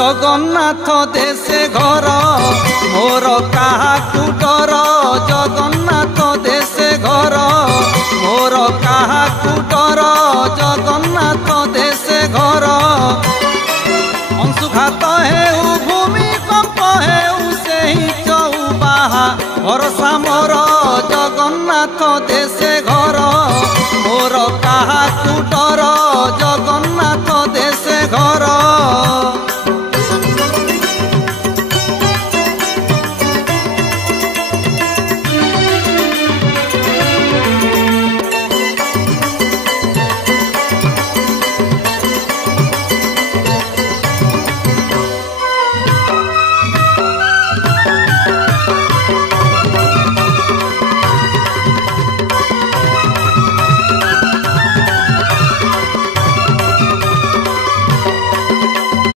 जगन्नाथ देशे घर मोर काहाकू डर जगन्नाथ देशे घर मोर काहाकू डर जगन्नाथ देशे घर अंशुघात हेउ भूमिकंप हेउ सेहि चौबाहा भरसा मोर जगन्नाथ देशे घर मोर काहाकू डर जगन्नाथ देशे घर।